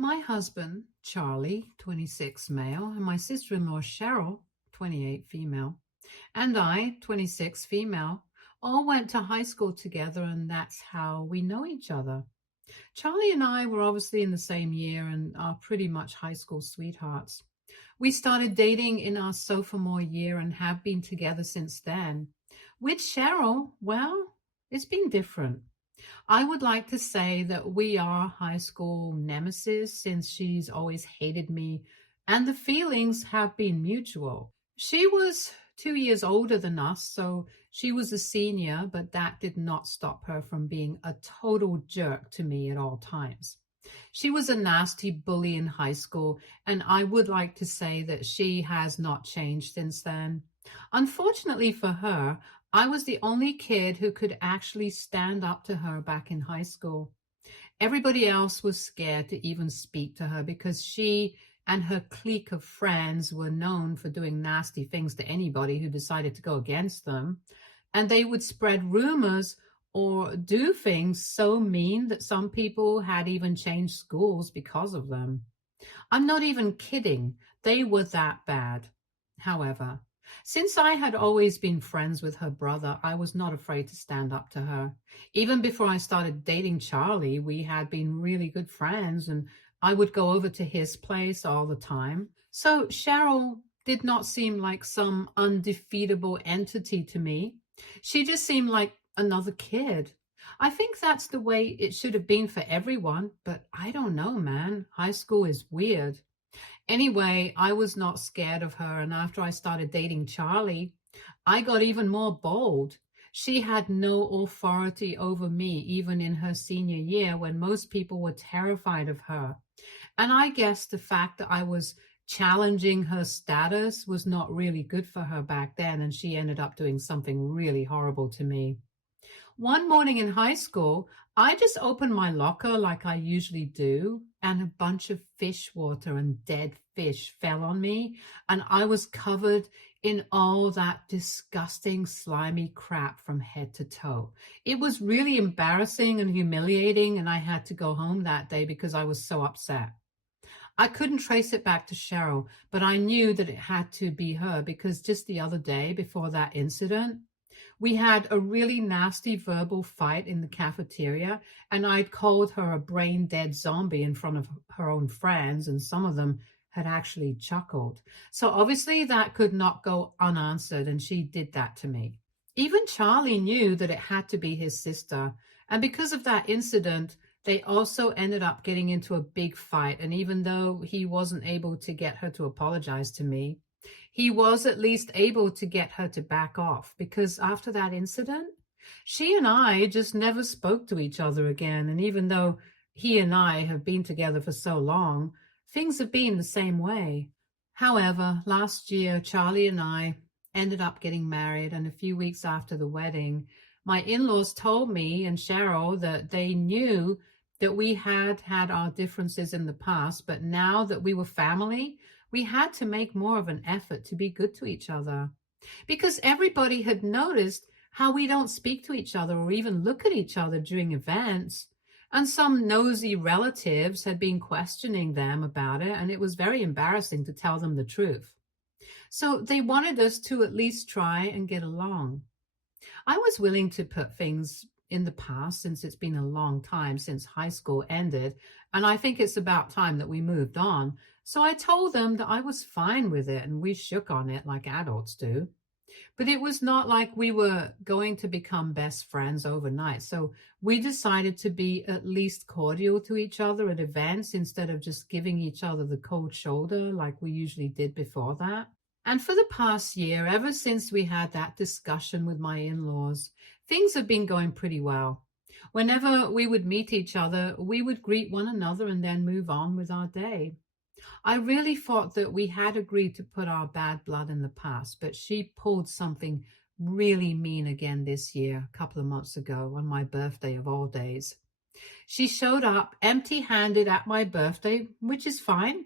My husband, Charlie, 26 male, and my sister-in-law, Cheryl, 28 female, and I, 26 female, all went to high school together, and that's how we know each other. Charlie and I were obviously in the same year and are pretty much high school sweethearts. We started dating in our sophomore year and have been together since then. With Cheryl, well, it's been different. I would like to say that we are high school nemesis since she's always hated me, and the feelings have been mutual. She was 2 years older than us, so she was a senior, but that did not stop her from being a total jerk to me at all times. She was a nasty bully in high school, and I would like to say that she has not changed since then. Unfortunately for her, I was the only kid who could actually stand up to her back in high school. Everybody else was scared to even speak to her because she and her clique of friends were known for doing nasty things to anybody who decided to go against them. And they would spread rumors or do things so mean that some people had even changed schools because of them. I'm not even kidding. They were that bad. However, since I had always been friends with her brother, I was not afraid to stand up to her. Even before I started dating Charlie, we had been really good friends, and I would go over to his place all the time. So Cheryl did not seem like some undefeatable entity to me. She just seemed like another kid. I think that's the way it should have been for everyone, but I don't know, man. High school is weird. Anyway, I was not scared of her, and after I started dating Charlie, I got even more bold. She had no authority over me, even in her senior year when most people were terrified of her. And I guess the fact that I was challenging her status was not really good for her back then, and she ended up doing something really horrible to me. One morning in high school, I just opened my locker like I usually do, and a bunch of fish water and dead fish fell on me, and I was covered in all that disgusting, slimy crap from head to toe. It was really embarrassing and humiliating, and I had to go home that day because I was so upset. I couldn't trace it back to Cheryl, but I knew that it had to be her because just the other day before that incident, we had a really nasty verbal fight in the cafeteria, and I'd called her a brain dead zombie in front of her own friends, and some of them had actually chuckled. So obviously that could not go unanswered, and she did that to me. Even Charlie knew that it had to be his sister, and because of that incident, they also ended up getting into a big fight. And even though he wasn't able to get her to apologize to me, he was at least able to get her to back off, because after that incident, she and I just never spoke to each other again. And even though he and I have been together for so long, things have been the same way. However, last year, Charlie and I ended up getting married, and a few weeks after the wedding, my in-laws told me and Cheryl that they knew that we had had our differences in the past, but now that we were family, we had to make more of an effort to be good to each other. Because everybody had noticed how we don't speak to each other or even look at each other during events. And some nosy relatives had been questioning them about it, and it was very embarrassing to tell them the truth. So they wanted us to at least try and get along. I was willing to put things in the past since it's been a long time since high school ended, and I think it's about time that we moved on. So I told them that I was fine with it, and we shook on it like adults do. But it was not like we were going to become best friends overnight. So we decided to be at least cordial to each other at events instead of just giving each other the cold shoulder like we usually did before that. And for the past year, ever since we had that discussion with my in-laws, things have been going pretty well. Whenever we would meet each other, we would greet one another and then move on with our day. I really thought that we had agreed to put our bad blood in the past, but she pulled something really mean again this year, a couple of months ago, on my birthday of all days. She showed up empty-handed at my birthday, which is fine.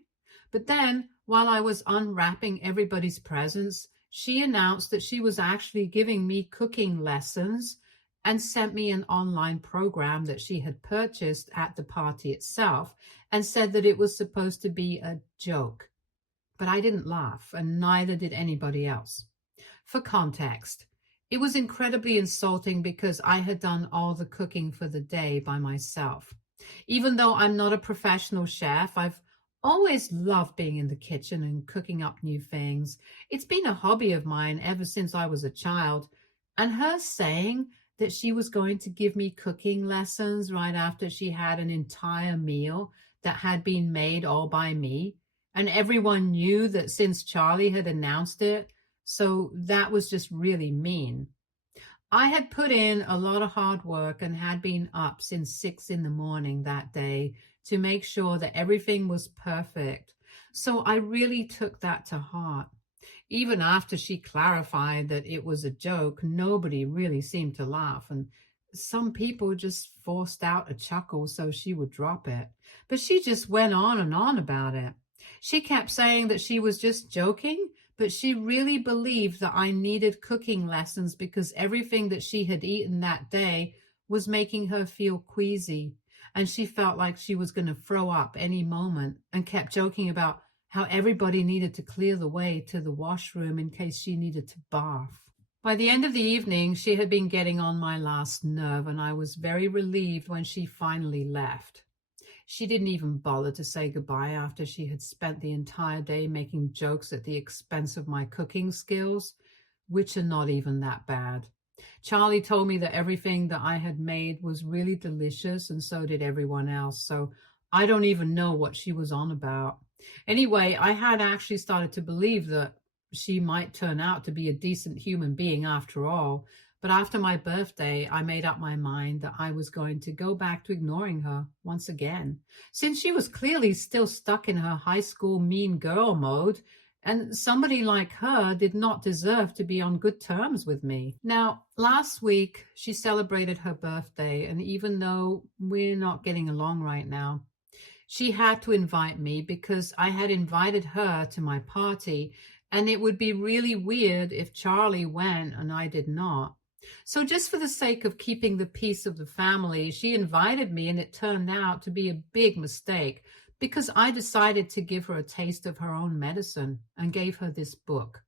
But then, while I was unwrapping everybody's presents, she announced that she was actually giving me cooking lessons and sent me an online program that she had purchased at the party itself. and said that it was supposed to be a joke. But I didn't laugh, and neither did anybody else. For context, it was incredibly insulting because I had done all the cooking for the day by myself. Even though I'm not a professional chef, I've always loved being in the kitchen and cooking up new things. It's been a hobby of mine ever since I was a child. And her saying that she was going to give me cooking lessons right after she had an entire meal that had been made all by me, and everyone knew that since Charlie had announced it, so that was just really mean. I had put in a lot of hard work and had been up since 6 in the morning that day to make sure that everything was perfect. So I really took that to heart. Even after she clarified that it was a joke, nobody really seemed to laugh, and some people just forced out a chuckle so she would drop it. But she just went on and on about it. She kept saying that she was just joking, but she really believed that I needed cooking lessons because everything that she had eaten that day was making her feel queasy, and she felt like she was going to throw up any moment, and kept joking about how everybody needed to clear the way to the washroom in case she needed to bath. By the end of the evening, she had been getting on my last nerve, and I was very relieved when she finally left. She didn't even bother to say goodbye after she had spent the entire day making jokes at the expense of my cooking skills, which are not even that bad. Charlie told me that everything that I had made was really delicious, and so did everyone else, so I don't even know what she was on about. Anyway, I had actually started to believe that she might turn out to be a decent human being after all. But after my birthday, I made up my mind that I was going to go back to ignoring her once again, since she was clearly still stuck in her high school mean girl mode, and somebody like her did not deserve to be on good terms with me. Now, last week, she celebrated her birthday, and even though we're not getting along right now, she had to invite me because I had invited her to my party, and it would be really weird if Charlie went and I did not. So just for the sake of keeping the peace of the family, she invited me, and it turned out to be a big mistake because I decided to give her a taste of her own medicine and gave her this book.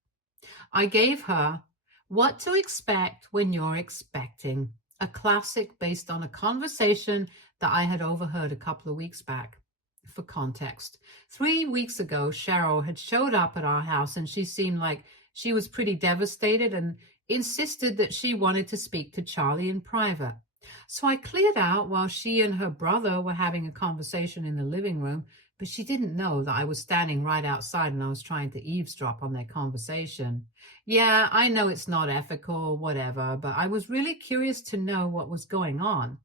I gave her What to Expect When You're Expecting, a classic based on a conversation that I had overheard a couple of weeks back. For context, 3 weeks ago, Cheryl had showed up at our house, and she seemed like she was pretty devastated and insisted that she wanted to speak to Charlie in private. So I cleared out while she and her brother were having a conversation in the living room, but she didn't know that I was standing right outside and I was trying to eavesdrop on their conversation. Yeah, I know it's not ethical or whatever, but I was really curious to know what was going on.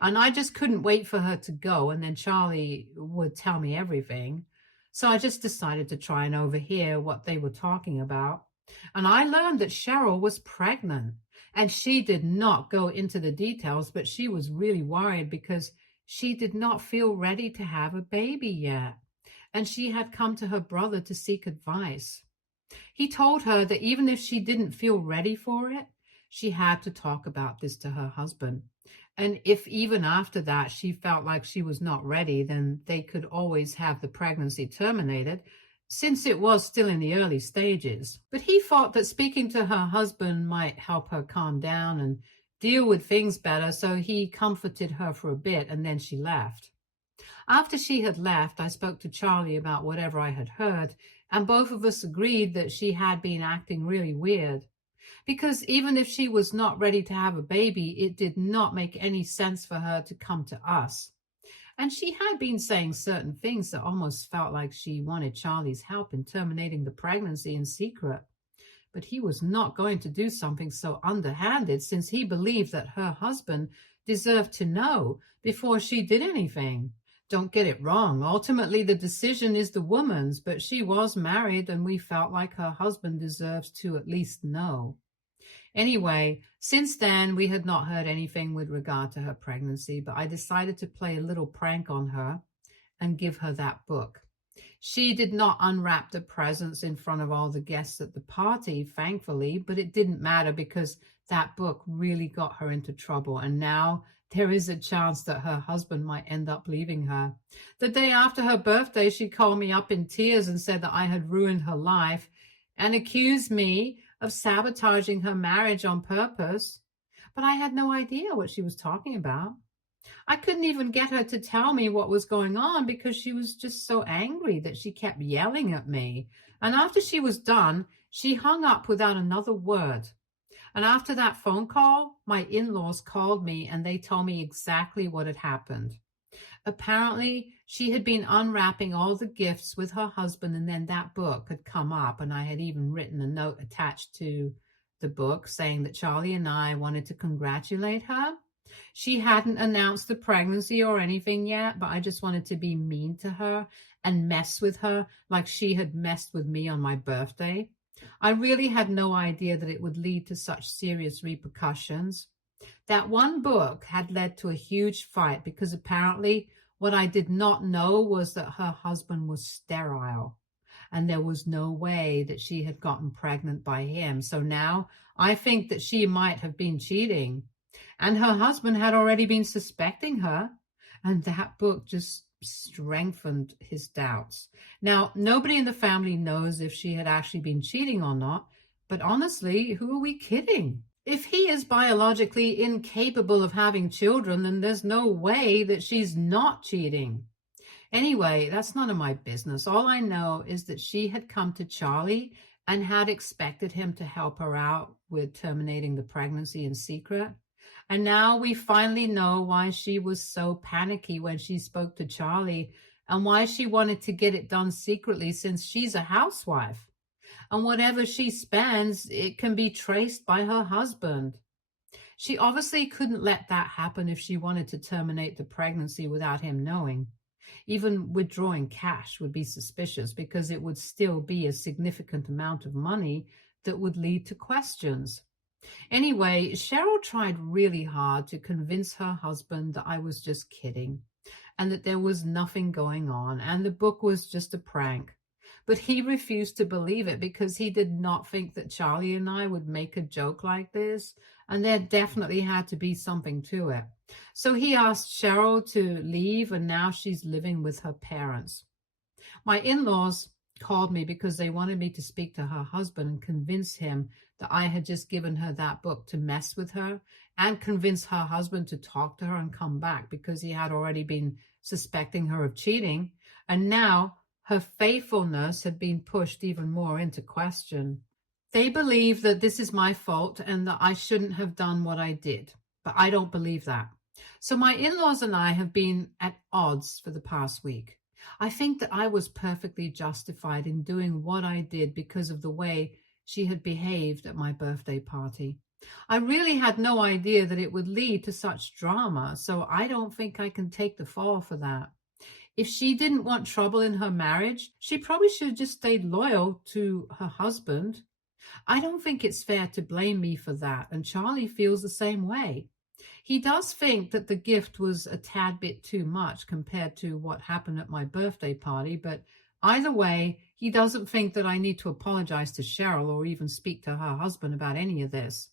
And I just couldn't wait for her to go, and then Charlie would tell me everything. So I just decided to try and overhear what they were talking about. And I learned that Cheryl was pregnant. And she did not go into the details, but she was really worried because she did not feel ready to have a baby yet. And she had come to her brother to seek advice. He told her that even if she didn't feel ready for it, she had to talk about this to her husband. And if even after that she felt like she was not ready, then they could always have the pregnancy terminated, since it was still in the early stages. But he thought that speaking to her husband might help her calm down and deal with things better, so he comforted her for a bit, and then she left. After she had left, I spoke to Charlie about whatever I had heard, and both of us agreed that she had been acting really weird. Because even if she was not ready to have a baby, it did not make any sense for her to come to us. And she had been saying certain things that almost felt like she wanted Charlie's help in terminating the pregnancy in secret. But he was not going to do something so underhanded, since he believed that her husband deserved to know before she did anything. Don't get it wrong. Ultimately, the decision is the woman's, but she was married, and we felt like her husband deserves to at least know. Anyway, since then, we had not heard anything with regard to her pregnancy, but I decided to play a little prank on her and give her that book. She did not unwrap the presents in front of all the guests at the party, thankfully, but it didn't matter because that book really got her into trouble. And now, there is a chance that her husband might end up leaving her. The day after her birthday, she called me up in tears and said that I had ruined her life and accused me of sabotaging her marriage on purpose. But I had no idea what she was talking about. I couldn't even get her to tell me what was going on because she was just so angry that she kept yelling at me. And after she was done, she hung up without another word. And after that phone call, my in-laws called me and they told me exactly what had happened. Apparently, she had been unwrapping all the gifts with her husband, and then that book had come up, and I had even written a note attached to the book saying that Charlie and I wanted to congratulate her. She hadn't announced the pregnancy or anything yet, but I just wanted to be mean to her and mess with her like she had messed with me on my birthday. I really had no idea that it would lead to such serious repercussions. That one book had led to a huge fight because apparently what I did not know was that her husband was sterile and there was no way that she had gotten pregnant by him. So now I think that she might have been cheating and her husband had already been suspecting her, and that book just strengthened his doubts. Now, nobody in the family knows if she had actually been cheating or not, but honestly, who are we kidding? If he is biologically incapable of having children, then there's no way that she's not cheating. Anyway, that's none of my business. All I know is that she had come to Charlie and had expected him to help her out with terminating the pregnancy in secret. And now we finally know why she was so panicky when she spoke to Charlie and why she wanted to get it done secretly since she's a housewife. And whatever she spends, it can be traced by her husband. She obviously couldn't let that happen if she wanted to terminate the pregnancy without him knowing. Even withdrawing cash would be suspicious because it would still be a significant amount of money that would lead to questions. Anyway, Cheryl tried really hard to convince her husband that I was just kidding and that there was nothing going on and the book was just a prank. But he refused to believe it because he did not think that Charlie and I would make a joke like this, and there definitely had to be something to it. So he asked Cheryl to leave, and now she's living with her parents. My in-laws called me because they wanted me to speak to her husband and convince him that I had just given her that book to mess with her, and convince her husband to talk to her and come back because he had already been suspecting her of cheating. And now her faithfulness had been pushed even more into question. They believe that this is my fault and that I shouldn't have done what I did, but I don't believe that. So my in-laws and I have been at odds for the past week. I think that I was perfectly justified in doing what I did because of the way she had behaved at my birthday party. I really had no idea that it would lead to such drama, so I don't think I can take the fall for that. If she didn't want trouble in her marriage, she probably should have just stayed loyal to her husband. I don't think it's fair to blame me for that, and Charlie feels the same way. He does think that the gift was a tad bit too much compared to what happened at my birthday party, but either way, he doesn't think that I need to apologize to Cheryl or even speak to her husband about any of this.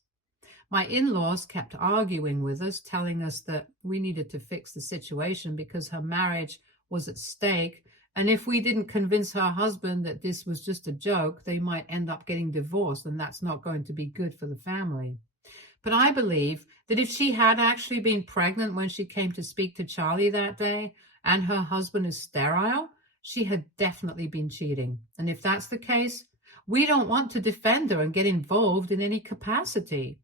My in-laws kept arguing with us, telling us that we needed to fix the situation because her marriage was at stake, and if we didn't convince her husband that this was just a joke, they might end up getting divorced, and that's not going to be good for the family. But I believe that if she had actually been pregnant when she came to speak to Charlie that day, and her husband is sterile, she had definitely been cheating. And if that's the case, we don't want to defend her and get involved in any capacity.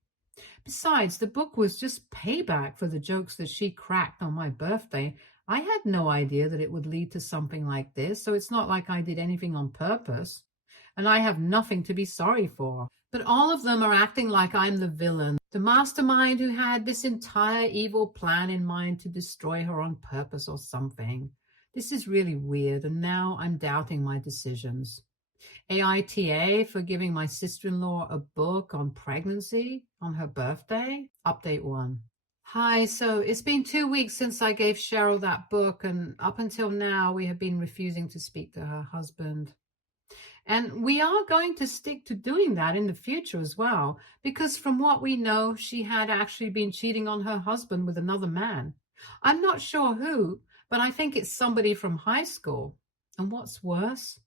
Besides, the book was just payback for the jokes that she cracked on my birthday. I had no idea that it would lead to something like this, so it's not like I did anything on purpose, and I have nothing to be sorry for. But all of them are acting like I'm the villain, the mastermind who had this entire evil plan in mind to destroy her on purpose or something. This is really weird, and now I'm doubting my decisions. AITA for giving my sister-in-law a book on pregnancy on her birthday. Update 1. Hi, so it's been 2 weeks since I gave Cheryl that book, and up until now we have been refusing to speak to her husband. And we are going to stick to doing that in the future as well, because from what we know, she had actually been cheating on her husband with another man. I'm not sure who, but I think it's somebody from high school. And what's worse,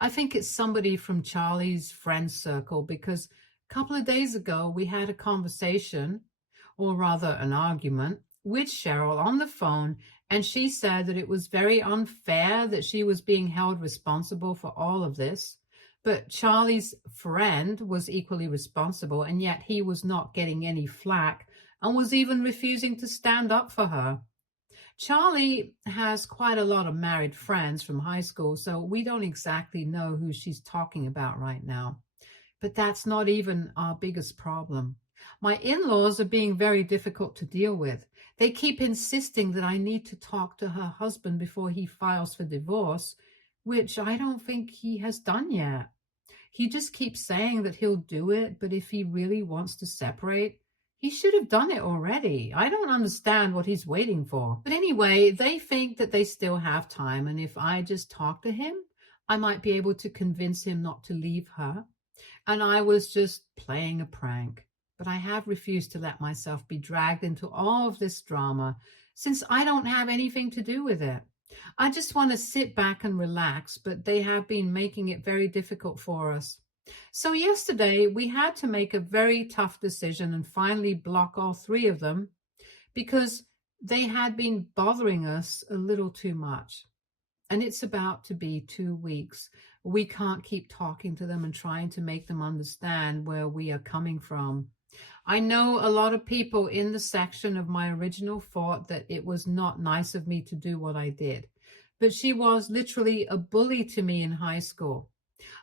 I think it's somebody from Charlie's friend circle, because a couple of days ago we had a conversation, or rather an argument, with Cheryl on the phone, and she said that it was very unfair that she was being held responsible for all of this. But Charlie's friend was equally responsible, and yet he was not getting any flack and was even refusing to stand up for her. Charlie has quite a lot of married friends from high school, so we don't exactly know who she's talking about right now. But that's not even our biggest problem. My in-laws are being very difficult to deal with. They keep insisting that I need to talk to her husband before he files for divorce, which I don't think he has done yet. He just keeps saying that he'll do it, but if he really wants to separate, he should have done it already. I don't understand what he's waiting for. But anyway, they think that they still have time, and if I just talk to him, I might be able to convince him not to leave her. And I was just playing a prank. But I have refused to let myself be dragged into all of this drama, since I don't have anything to do with it. I just want to sit back and relax, but they have been making it very difficult for us. So yesterday we had to make a very tough decision and finally block all three of them, because they had been bothering us a little too much. And it's about to be 2 weeks. We can't keep talking to them and trying to make them understand where we are coming from. I know a lot of people in the section of my original thought that it was not nice of me to do what I did, but she was literally a bully to me in high school.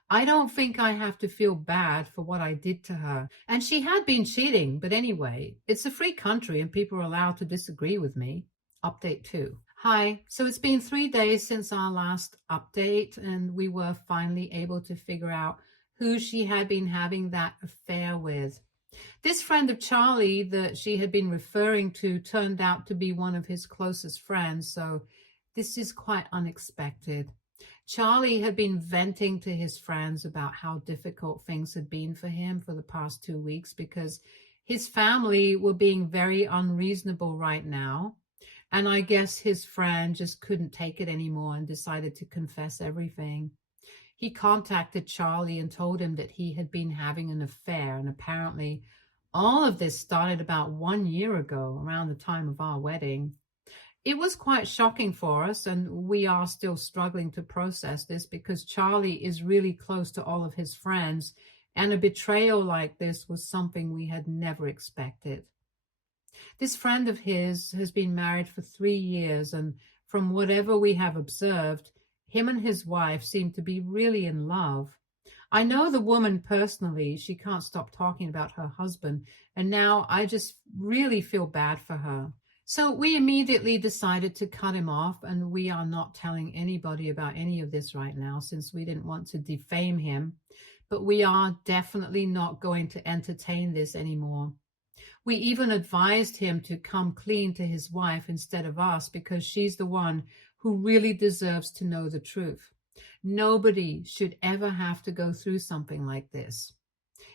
I don't think I have to feel bad for what I did to her. And she had been cheating, but anyway, it's a free country and people are allowed to disagree with me. Update 2. Hi, so it's been 3 days since our last update, and we were finally able to figure out who she had been having that affair with. This friend of Charlie that she had been referring to turned out to be one of his closest friends, so this is quite unexpected. Charlie had been venting to his friends about how difficult things had been for him for the past 2 weeks, because his family were being very unreasonable right now. And I guess his friend just couldn't take it anymore and decided to confess everything. He contacted Charlie and told him that he had been having an affair, and apparently all of this started about 1 year ago, around the time of our wedding. It was quite shocking for us, and we are still struggling to process this, because Charlie is really close to all of his friends, and a betrayal like this was something we had never expected. This friend of his has been married for 3 years, and from whatever we have observed, him and his wife seem to be really in love. I know the woman personally. She can't stop talking about her husband, and now I just really feel bad for her. So we immediately decided to cut him off, and we are not telling anybody about any of this right now, since we didn't want to defame him. But we are definitely not going to entertain this anymore. We even advised him to come clean to his wife instead of us, because she's the one who really deserves to know the truth. Nobody should ever have to go through something like this.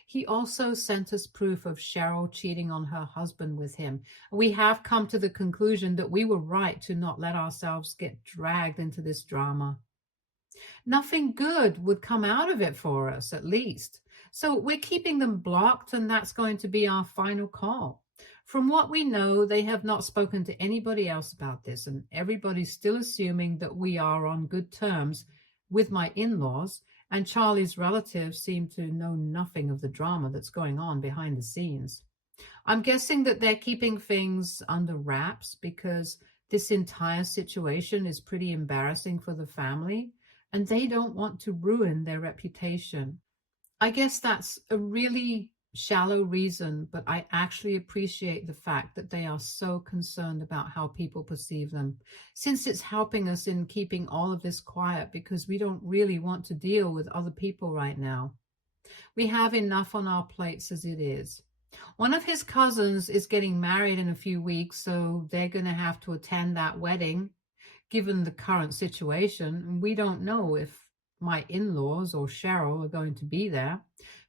He also sent us proof of Cheryl cheating on her husband with him. We have come to the conclusion that we were right to not let ourselves get dragged into this drama. Nothing good would come out of it for us, at least. So we're keeping them blocked, and that's going to be our final call. From what we know, they have not spoken to anybody else about this, and everybody's still assuming that we are on good terms with my in-laws, and Charlie's relatives seem to know nothing of the drama that's going on behind the scenes. I'm guessing that they're keeping things under wraps, because this entire situation is pretty embarrassing for the family, and they don't want to ruin their reputation. I guess that's a really shallow reason, but I actually appreciate the fact that they are so concerned about how people perceive them, since it's helping us in keeping all of this quiet, because we don't really want to deal with other people right now. We have enough on our plates as it is. One of his cousins is getting married in a few weeks, so they're going to have to attend that wedding. Given the current situation, we don't know if my in-laws or Cheryl are going to be there.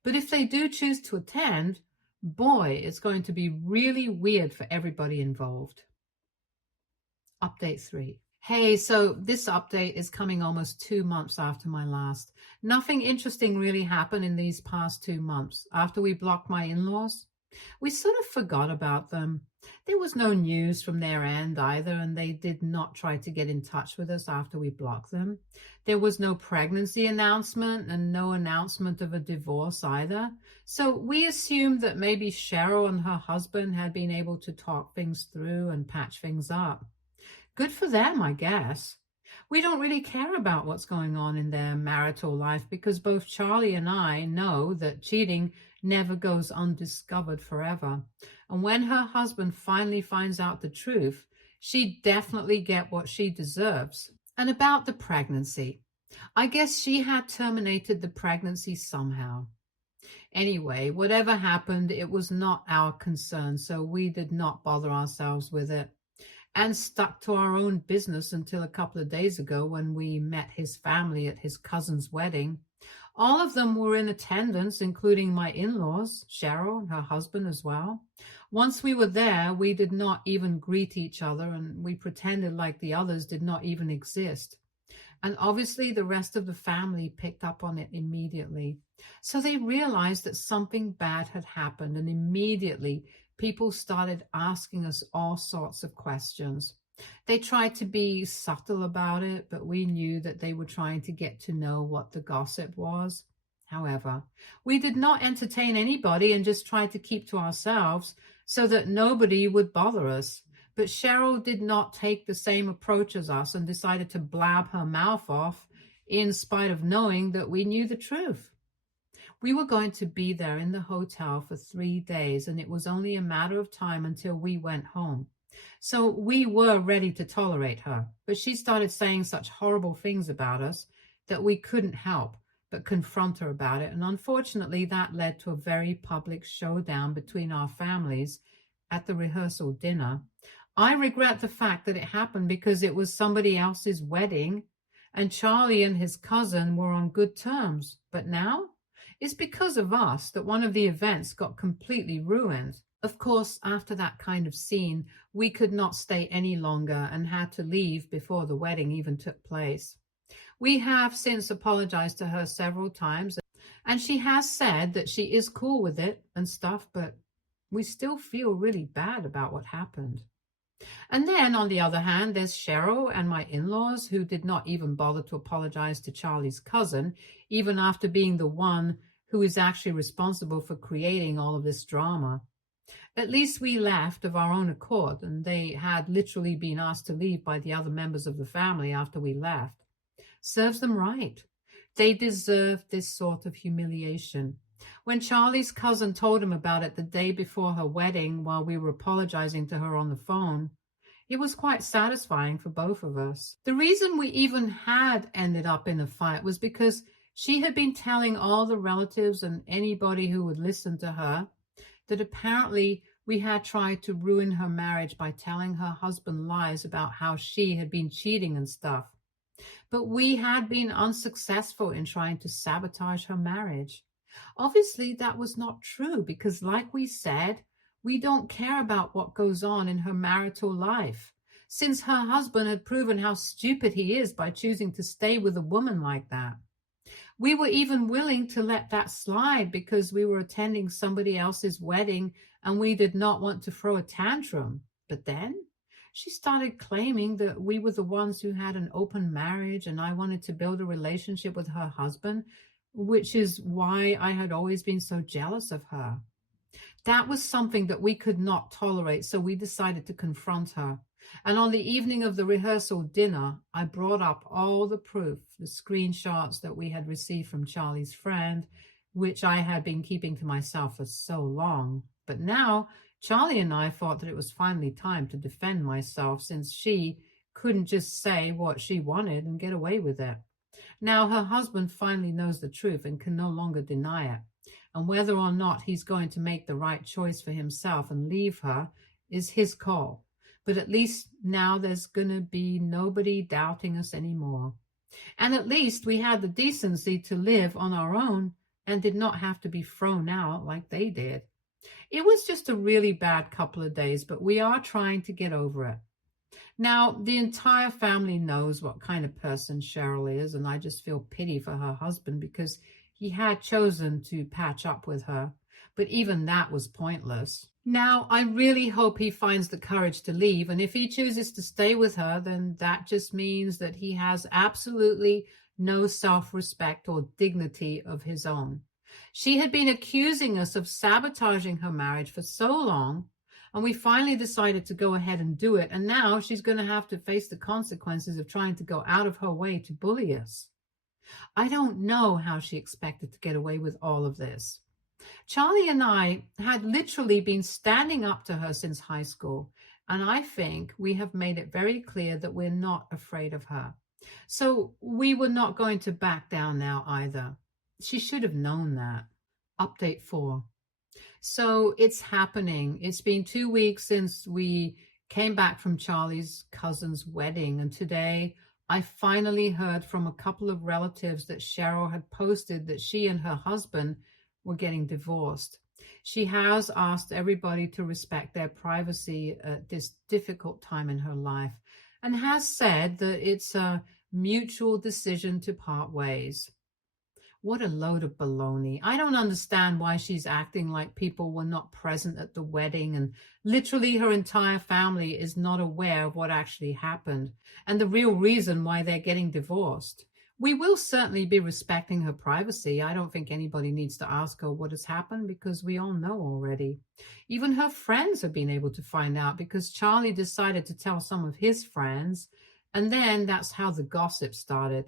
But if they do choose to attend, boy, it's going to be really weird for everybody involved. Update 3. Hey, so this update is coming almost 2 months after my last. Nothing interesting really happened in these past 2 months. After we blocked my in-laws, we sort of forgot about them. There was no news from their end either, and they did not try to get in touch with us after we blocked them. There was no pregnancy announcement and no announcement of a divorce either. So we assumed that maybe Cheryl and her husband had been able to talk things through and patch things up. Good for them, I guess. We don't really care about what's going on in their marital life because both Charlie and I know that cheating never goes undiscovered forever. And when her husband finally finds out the truth, she definitely get what she deserves. And about the pregnancy, I guess she had terminated the pregnancy somehow. Anyway, whatever happened, it was not our concern, so we did not bother ourselves with it and stuck to our own business until a couple of days ago when we met his family at his cousin's wedding. All of them were in attendance, including my in-laws, Cheryl and her husband as well. Once we were there, we did not even greet each other, and we pretended like the others did not even exist. And obviously the rest of the family picked up on it immediately. So they realized that something bad had happened, and immediately people started asking us all sorts of questions. They tried to be subtle about it, but we knew that they were trying to get to know what the gossip was. However, we did not entertain anybody and just tried to keep to ourselves so that nobody would bother us. But Cheryl did not take the same approach as us and decided to blab her mouth off in spite of knowing that we knew the truth. We were going to be there in the hotel for 3 days, and it was only a matter of time until we went home. So we were ready to tolerate her, but she started saying such horrible things about us that we couldn't help but confront her about it. And unfortunately, that led to a very public showdown between our families at the rehearsal dinner. I regret the fact that it happened because it was somebody else's wedding, and Charlie and his cousin were on good terms. But now it's because of us that one of the events got completely ruined. Of course, after that kind of scene, we could not stay any longer and had to leave before the wedding even took place. We have since apologized to her several times, and she has said that she is cool with it and stuff, but we still feel really bad about what happened. And then, on the other hand, there's Cheryl and my in-laws who did not even bother to apologize to Charlie's cousin, even after being the one who is actually responsible for creating all of this drama. At least we left of our own accord, and they had literally been asked to leave by the other members of the family after we left. Serves them right. They deserve this sort of humiliation. When Charlie's cousin told him about it the day before her wedding while we were apologizing to her on the phone, it was quite satisfying for both of us. The reason we even had ended up in a fight was because she had been telling all the relatives and anybody who would listen to her that apparently we had tried to ruin her marriage by telling her husband lies about how she had been cheating and stuff. But we had been unsuccessful in trying to sabotage her marriage. Obviously, that was not true because, like we said, we don't care about what goes on in her marital life, since her husband had proven how stupid he is by choosing to stay with a woman like that. We were even willing to let that slide because we were attending somebody else's wedding and we did not want to throw a tantrum. But then she started claiming that we were the ones who had an open marriage and I wanted to build a relationship with her husband, which is why I had always been so jealous of her. That was something that we could not tolerate, so we decided to confront her. And on the evening of the rehearsal dinner, I brought up all the proof, the screenshots that we had received from Charlie's friend, which I had been keeping to myself for so long. But now, Charlie and I thought that it was finally time to defend myself, since she couldn't just say what she wanted and get away with it. Now her husband finally knows the truth and can no longer deny it. And whether or not he's going to make the right choice for himself and leave her is his call. But at least now there's going to be nobody doubting us anymore. And at least we had the decency to live on our own and did not have to be thrown out like they did. It was just a really bad couple of days, but we are trying to get over it. Now, the entire family knows what kind of person Cheryl is, and I just feel pity for her husband because he had chosen to patch up with her, but even that was pointless. Now, I really hope he finds the courage to leave, and if he chooses to stay with her, then that just means that he has absolutely no self-respect or dignity of his own. She had been accusing us of sabotaging her marriage for so long, and we finally decided to go ahead and do it, and now she's going to have to face the consequences of trying to go out of her way to bully us. I don't know how she expected to get away with all of this. Charlie and I had literally been standing up to her since high school, and I think we have made it very clear that we're not afraid of her. So we were not going to back down now either. She should have known that. Update 4. So it's happening. It's been 2 weeks since we came back from Charlie's cousin's wedding, and today I finally heard from a couple of relatives that Cheryl had posted that she and her husband were getting divorced. She has asked everybody to respect their privacy at this difficult time in her life and has said that it's a mutual decision to part ways. What a load of baloney. I don't understand why she's acting like people were not present at the wedding and literally her entire family is not aware of what actually happened and the real reason why they're getting divorced. We will certainly be respecting her privacy. I don't think anybody needs to ask her what has happened because we all know already. Even her friends have been able to find out because Charlie decided to tell some of his friends, and then that's how the gossip started.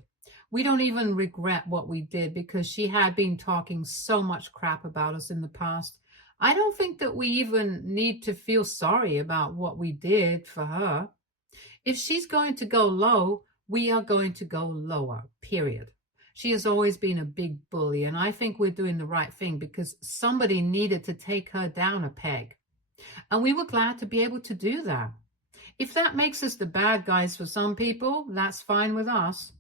We don't even regret what we did because she had been talking so much crap about us in the past. I don't think that we even need to feel sorry about what we did for her. If she's going to go low, we are going to go lower, period. She has always been a big bully, and I think we're doing the right thing because somebody needed to take her down a peg. And we were glad to be able to do that. If that makes us the bad guys for some people, that's fine with us.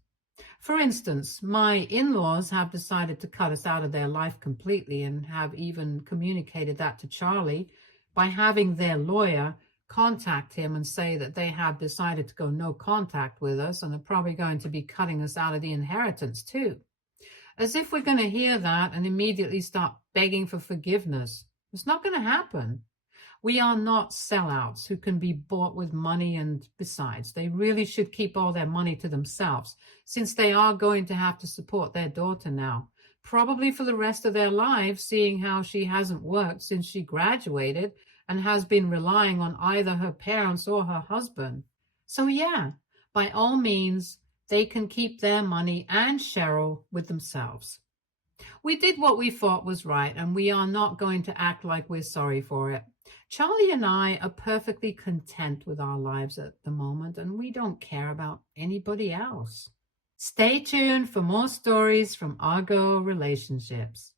For instance, my in-laws have decided to cut us out of their life completely and have even communicated that to Charlie by having their lawyer contact him and say that they have decided to go no contact with us and are probably going to be cutting us out of the inheritance too. As if we're going to hear that and immediately start begging for forgiveness. It's not going to happen. We are not sellouts who can be bought with money, and besides, they really should keep all their money to themselves since they are going to have to support their daughter now, probably for the rest of their lives, seeing how she hasn't worked since she graduated and has been relying on either her parents or her husband. So yeah, by all means, they can keep their money and Cheryl with themselves. We did what we thought was right, and we are not going to act like we're sorry for it. Charlie and I are perfectly content with our lives at the moment, and we don't care about anybody else. Stay tuned for more stories from Argo Relationships.